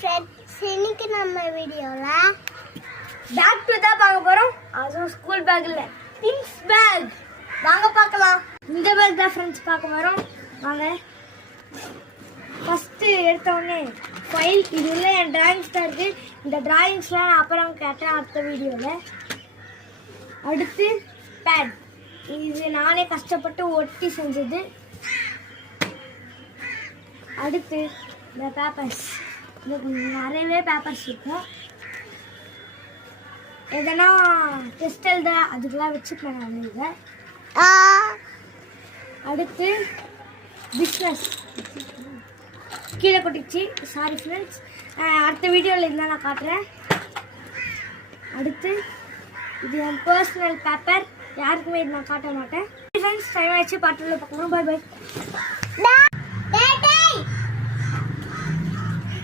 Friends இன்னைக்கு நம்ம வீடியோல பேக் டு தான் பார்க்க போறோம். அதுவும் ஸ்கூல் பேக்ல திங்ஸ் பேக். வாங்க பார்க்கலாம். இந்த பேக் தான் ஃப்ரெண்ட்ஸ் பார்க்க போறோம். வாங்க. ஃபர்ஸ்ட் எடுத்த உடனே ஃபைல் இதுல என் டிராயிங்ஸ் தான் இருக்கு. இந்த டிராயிங்ஸ்லாம் நான் அப்புறம் கேட்டேன் அடுத்த வீடியோல. அடுத்து பேட். இது நானே கஷ்டப்பட்டு ஒட்டி செஞ்சது. அடுத்து இந்த பேப்பர்ஸ். இதுக்கு நிறையவே பேப்பர்ஸ் இருக்கும். எதனா டெஸ்ட் எழுத அதுக்கெல்லாம் வச்சுக்கலாம் நான் இதை. அடுத்து பிஸ்னஸ் கீழே கொட்டிச்சு. சாரி ஃப்ரெண்ட்ஸ், அடுத்த வீடியோவில் இருந்தால் நான் காட்டுறேன். அடுத்து இது என் பர்சனல் பேப்பர். யாருக்குமே இது நான் காட்ட மாட்டேன். ஃப்ரெண்ட்ஸ் டைம் ஆயிடுச்சு. பாட்டில் பார்க்கணும். Bye by.